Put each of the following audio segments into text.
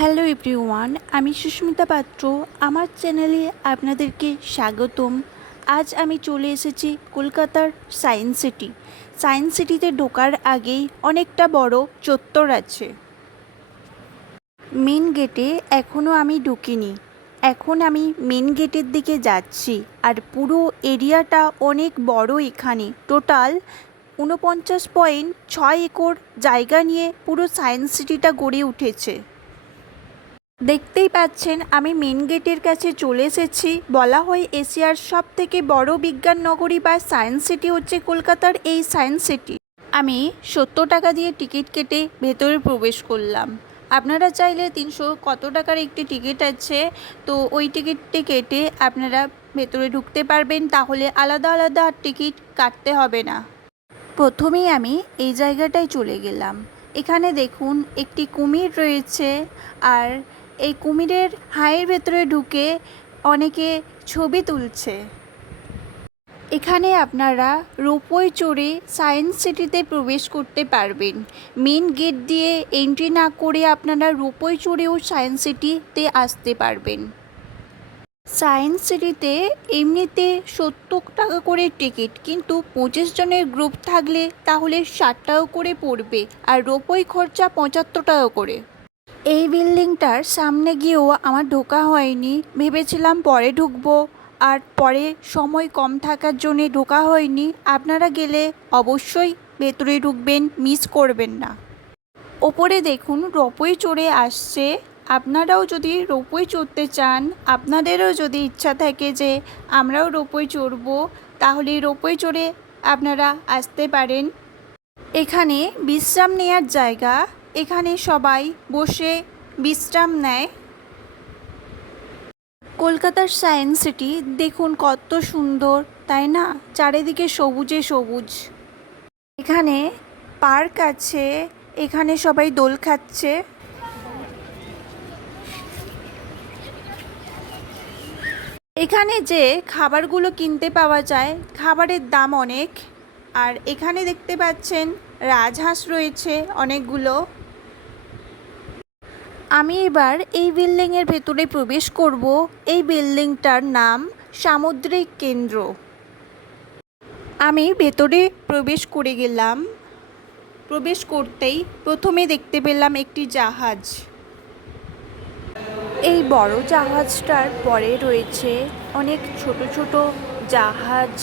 Hello everyone, আমি সুস্মিতা পাত্র। আমার চ্যানেলে আপনাদেরকে স্বাগতম। আজ আমি চলে এসেছি কলকাতার সায়েন্স সিটি। সায়েন্স সিটিতে ঢোকার আগেই অনেকটা বড় চত্বর আছে। মেন গেটে এখনও আমি ঢুকিনি। এখন আমি মেন গেটের দিকে যাচ্ছি আর পুরো এরিয়াটা অনেক বড় এখানে। টোটাল ঊনপঞ্চাশ পয়েন্ট ছয় একর জায়গা নিয়ে পুরো সায়েন্স সিটিটা গড়ে উঠেছে। দেখতেই পাচ্ছেন, আমি মেন গেটের কাছে চলে এসেছি। বলা হয় এশিয়ার সব থেকে বড় বিজ্ঞান নগরী বা সায়েন্স সিটি হচ্ছে কলকাতার এই সায়েন্স সিটি আমি সত্তর টাকা দিয়ে টিকিট কেটে ভেতরে প্রবেশ করলাম। আপনারা চাইলে তিনশো কত টাকার একটি টিকিট আছে? তো ওই টিকিটটি কেটে আপনারা ভেতরে ঢুকতে পারবেন, তাহলে আলাদা আলাদা টিকিট কাটতে হবে না। প্রথমেই আমি এই জায়গাটায় চলে গেলাম। এখানে দেখুন, একটি কুমির রয়েছে, আর এই কুমিরের হায়ের ভেতরে ঢুকে অনেকে ছবি তুলছে। এখানে আপনারা রোপওয়ে চড়ে সায়েন্স সিটিতে প্রবেশ করতে পারবেন। মেন গেট দিয়ে এন্ট্রি না করে আপনারা রোপওয়ে চড়েও সায়েন্স সিটিতে আসতে পারবেন। সায়েন্স সিটিতে এমনিতে সত্তর টাকা করে টিকিট, কিন্তু পঁচিশ জনের গ্রুপ থাকলে তাহলে ষাট টাকা করে পড়বে আর রোপওয়ে খরচা পঁচাত্তর টাকা করে। এই বিল্ডিংটার সামনে গিয়েও আমার ঢোকা হয়নি। ভেবেছিলাম পরে ঢুকবো আর পরে সময় কম থাকার জন্যে ঢোকা হয়নি। আপনারা গেলে অবশ্যই ভেতরে ঢুকবেন, মিস করবেন না। ওপরে দেখুন, রোপওয়ে চড়ে আসছে। আপনারাও যদি রোপওয়ে চড়তে চান, আপনাদেরও যদি ইচ্ছা থাকে যে আমরাও রোপওয়ে চড়বো, তাহলে রোপওয়ে চড়ে আপনারা আসতে পারেন। এখানে বিশ্রাম নেওয়ার জায়গা। এখানে সবাই বসে বিশ্রাম নেয়। কলকাতার সায়েন্স সিটি, দেখুন কত সুন্দর, তাই না? চারিদিকে সবুজে সবুজ। এখানে পার্ক আছে, এখানে সবাই দোল খাচ্ছে। এখানে যে খাবারগুলো কিনতে পাওয়া যায়, খাবারের দাম অনেক। আর এখানে দেখতে পাচ্ছেন রাজহাঁস রয়েছে অনেকগুলো। আমি এবার এই বিল্ডিংয়ের ভেতরে প্রবেশ করব। এই বিল্ডিংটার নাম সামুদ্রিক কেন্দ্র। আমি ভেতরে প্রবেশ করে গেলাম। প্রবেশ করতেই প্রথমে দেখতে পেলাম একটি জাহাজ। এই বড় জাহাজটার পরে রয়েছে অনেক ছোট ছোট জাহাজ।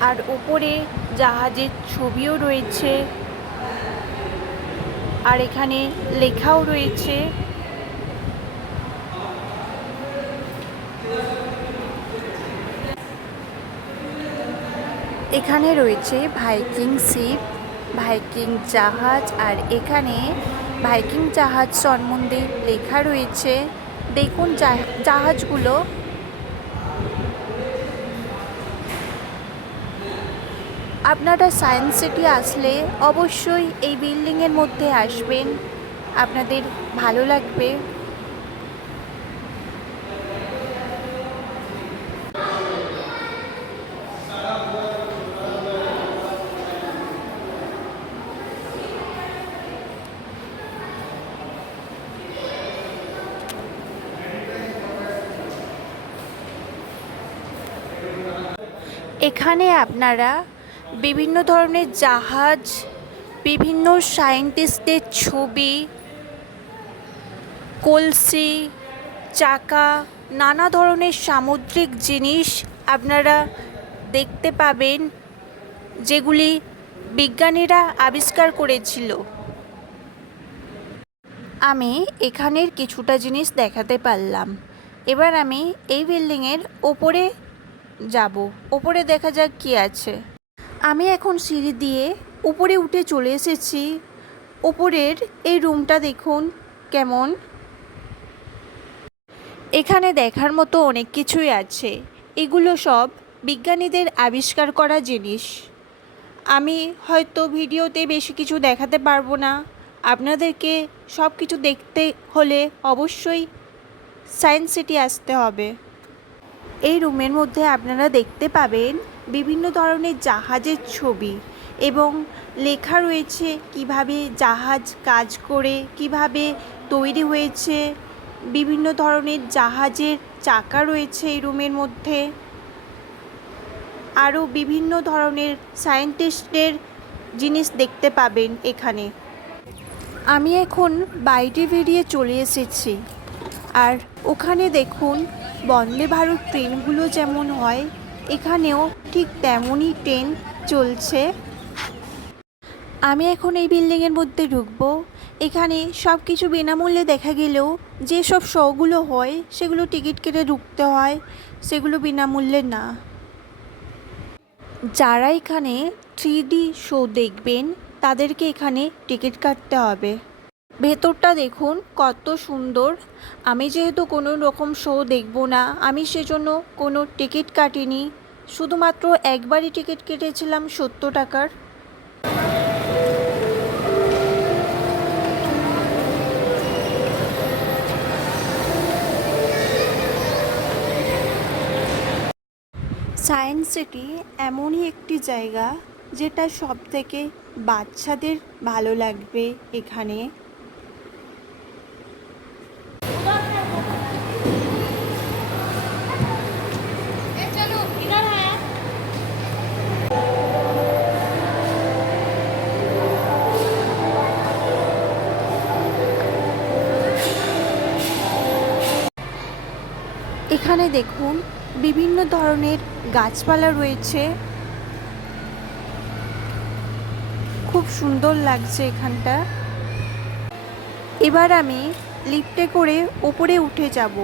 আর ওপরে জাহাজের ছবিও রয়েছে। আর এখানে লেখাও রয়েছে। এখানে রয়েছে ভাইকিং শিপ, ভাইকিং জাহাজ, আর এখানে ভাইকিং জাহাজ সম্বন্ধে লেখা রয়েছে। দেখুন জাহাজগুলো আপনারা সায়েন্স সিটি আসলে অবশ্যই এই বিল্ডিংয়ের মধ্যে আসবেন। আপনাদের ভালো লাগবে। এখানে আপনারা বিভিন্ন ধরনের জাহাজ, বিভিন্ন সায়েন্টিস্টদের ছবি, কলসি, চাকা, নানা ধরনের সামুদ্রিক জিনিস আপনারা দেখতে পাবেন, যেগুলি বিজ্ঞানীরা আবিষ্কার করেছিল। আমি এখানের কিছুটা জিনিস দেখাতে পারলাম। এবার আমি এই বিল্ডিংয়ের ওপরে যাব। ওপরে দেখা যাক কী আছে। আমি এখন সিঁড়ি দিয়ে উপরে উঠে চলে এসেছি। উপরের এই রুমটা দেখুন কেমন। এখানে দেখার মতো অনেক কিছুই আছে। এগুলো সব বিজ্ঞানীদের আবিষ্কার করা জিনিস। আমি হয়তো ভিডিওতে বেশি কিছু দেখাতে পারব না। আপনাদেরকে সব কিছু দেখতে হলে অবশ্যই সায়েন্স সিটি আসতে হবে। এই রুমের মধ্যে আপনারা দেখতে পাবেন বিভিন্ন ধরনের জাহাজের ছবি এবং লেখা রয়েছে কীভাবে জাহাজ কাজ করে, কীভাবে তৈরি হয়েছে, বিভিন্ন ধরনের জাহাজের চাকা রয়েছে এই রুমের মধ্যে। আরও বিভিন্ন ধরনের সায়েন্টিস্টের জিনিস দেখতে পাবেন এখানে। আমি এখন বাইরে বেরিয়ে চলে এসেছি। আর ওখানে দেখুন বন্দে ভারত ট্রেনগুলো যেমন হয়, এখানেও ঠিক তেমনই ট্রেন চলছে। আমি এখন এই বিল্ডিংয়ের মধ্যে ঢুকবো। এখানে সব কিছু বিনামূল্যে দেখা গেলেও যেসব শোগুলো হয়, সেগুলো টিকিট কেটে ঢুকতে হয়, সেগুলো বিনামূল্যে না। যারা এখানে থ্রি শো দেখবেন, তাদেরকে এখানে টিকিট কাটতে হবে। ভেতরটা দেখুন, কত সুন্দর। আমি যেহেতু কোনো রকম শো দেখব না, আমি সেজন্য কোনো টিকিট কাটিনি। শুধুমাত্র একবারই টিকিট কেটেছিলাম সত্তর টাকার। সায়েন্স সিটি এমনই একটি জায়গা, যেটা সব থেকে বাচ্চাদের ভালো লাগবে এখানে। এখানে দেখুন বিভিন্ন ধরনের গাছপালা রয়েছে। খুব সুন্দর লাগছে এখানটা। এবার আমি লিফটে করে ওপরে উঠে যাব।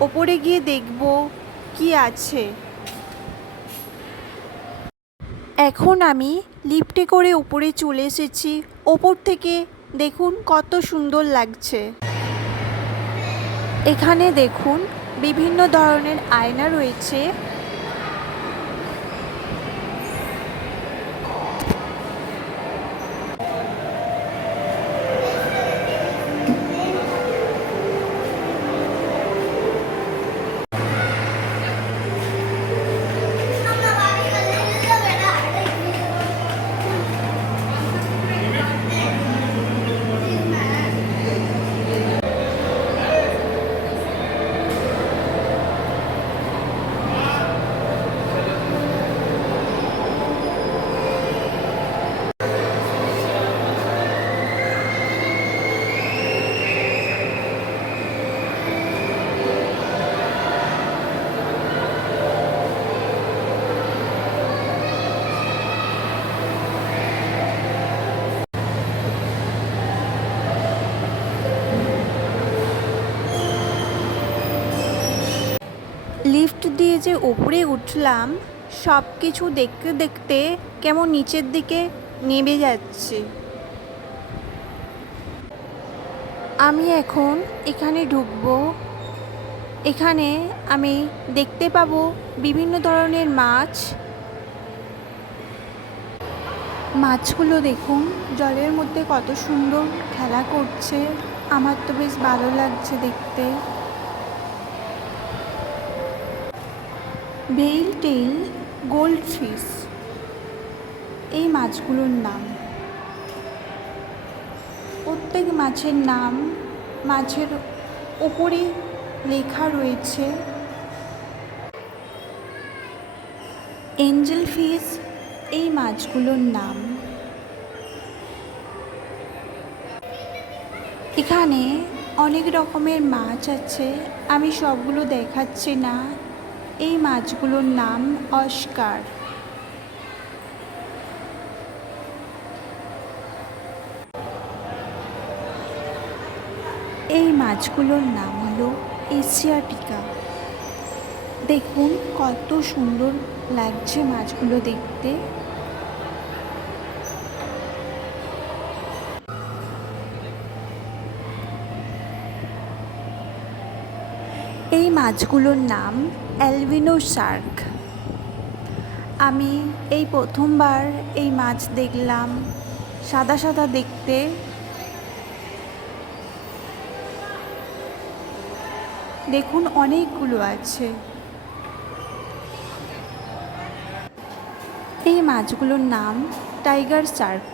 ওপরে গিয়ে দেখব কি আছে। এখন আমি লিফটে করে উপরে চলে এসেছি। ওপর থেকে দেখুন কত সুন্দর লাগছে। এখানে দেখুন বিভিন্ন ধরনের আয়না রয়েছে। লিফট দিয়ে যে উপরে উঠলাম সব কিছু দেখতে দেখতে কেমন নিচের দিকে নেমে যাচ্ছে। আমি এখন এখানে ঢুকবো। এখানে আমি দেখতে পাবো বিভিন্ন ধরনের মাছ। মাছগুলো দেখুন, জলের মধ্যে কত সুন্দর খেলা করছে। আমার তো বেশ ভালো লাগছে দেখতে। ভেইল টেইল, গোল্ড ফিশ, এই মাছগুলোর নাম। প্রত্যেক মাছের নাম মাছের ওপরে লেখা রয়েছে, এঞ্জেল ফিশ, এই মাছগুলোর নাম। এখানে অনেক রকমের মাছ আছে, আমি সবগুলো দেখাচ্ছি না। এই মাছগুলোর নাম অস্কার। এই মাছগুলোর নাম হলো এশিয়াটিকা দেখুন কত সুন্দর লাগছে মাছগুলো দেখতে এই মাছগুলোর নাম অ্যালবিনো শার্ক। আমি এই প্রথমবার এই মাছ দেখলাম। সাদা সাদা দেখতে। দেখুন, অনেকগুলো আছে। এই মাছগুলোর নাম টাইগার শার্ক।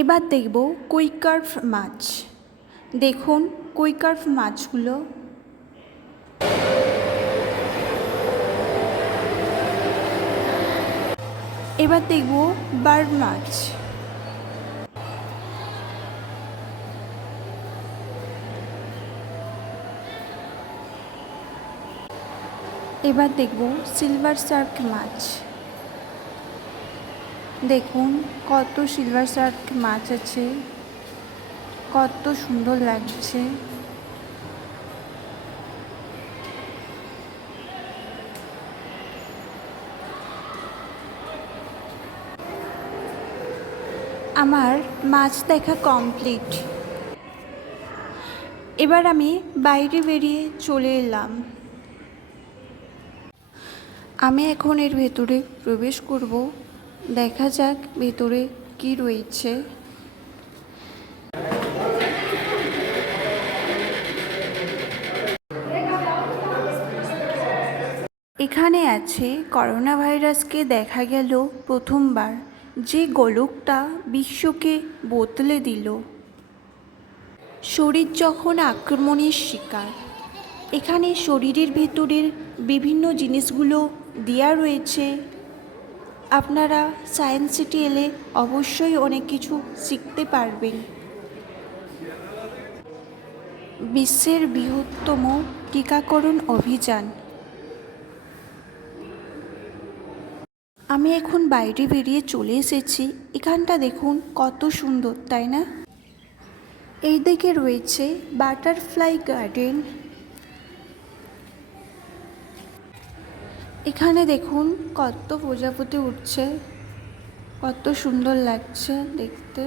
এবার দেখব কুইকার্ভ মাছ। দেখুন কুইকার্ভ মাছগুলো? এবার দেখব বার্ড মাছ। এবার দেখব সিলভার শার্ক মাছ। দেখুন কত সিলভার শার্ক মাছ আছে। কত সুন্দর লাগছে। আমার মাছ দেখা কমপ্লিট এবার আমি বাইরে বেরিয়ে চলে এলাম। আমি এখন এর ভেতরে প্রবেশ করব। দেখা যাক ভেতরে কি রয়েছে। এখানে আছে করোনা ভাইরাসকে দেখা গেল প্রথমবার। যে গোলকটা বিশ্বকে বদলে দিল। শরীর যখন আক্রমণের শিকার, এখানে শরীরের ভেতরের বিভিন্ন জিনিসগুলো দেওয়া রয়েছে। আপনারা সায়েন্স সিটি এলে অবশ্যই অনেক কিছু শিখতে পারবেন। বিশ্বের বৃহত্তম টিকাকরণ অভিযান আমি এখন বাইরে বেরিয়ে চলে এসেছি। এখানটা দেখুন, কত সুন্দর, তাই না? এই দিকে রয়েছে বাটারফ্লাই গার্ডেন। এখানে দেখুন, কত প্রজাপতি উঠছে, কত সুন্দর লাগছে দেখতে।